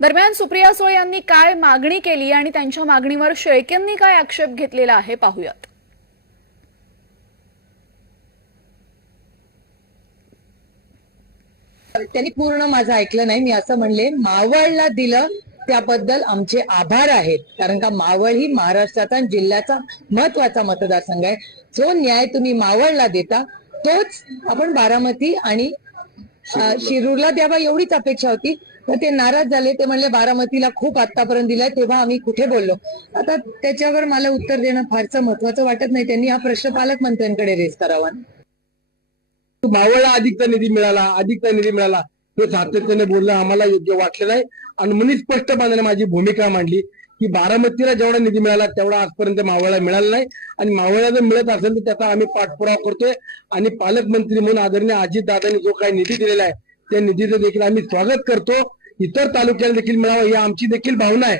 दरम्यान सुप्रिया सुळे यांनी काय मागणी केली आणि त्यांच्या मागणीवर शेळकेंनी काय आक्षेप घेतलेला आहे पाहूयात. त्यांनी पूर्ण माझं ऐकलं नाही. मी असं म्हणले मावळला दिलं त्याबद्दल आमचे आभार आहेत. कारण का मावळ ही महाराष्ट्राचा जिल्ह्याचा महत्त्वाचा मतदारसंघ आहे. जो न्याय तुम्ही मावळला देता तोच आपण बारामती आणि शिरूरला द्यावा एवढीच अपेक्षा होती. तर ते नाराज झाले. ते म्हणले बारामतीला खूप आतापर्यंत दिलाय तेव्हा आम्ही कुठे बोललो? आता त्याच्यावर मला उत्तर देणं फारसं महत्वाचं वाटत नाही. त्यांनी हा प्रश्न पालकमंत्र्यांकडे रेस करावा. मावळला अधिकचा निधी मिळाला अधिकचा निधी मिळाला. हे सातत्याने बोलणं आम्हाला योग्य वाटलं नाही. आणि मी स्पष्टपणाने माझी भूमिका मांडली की बारामतीला जेवढा निधी मिळाला तेवढा आजपर्यंत मावळला मिळाला नाही. आणि मावळला जर मिळत असेल तर त्याचा आम्ही पाठपुरावा करतोय. आणि पालकमंत्री म्हणून आदरणीय अजित दादांनी जो काही निधी दिलेला आहे त्या निधीचं देखील आम्ही स्वागत करतो. इतर तालुक्याला देखील मिळावं ही आमची देखील भावना आहे.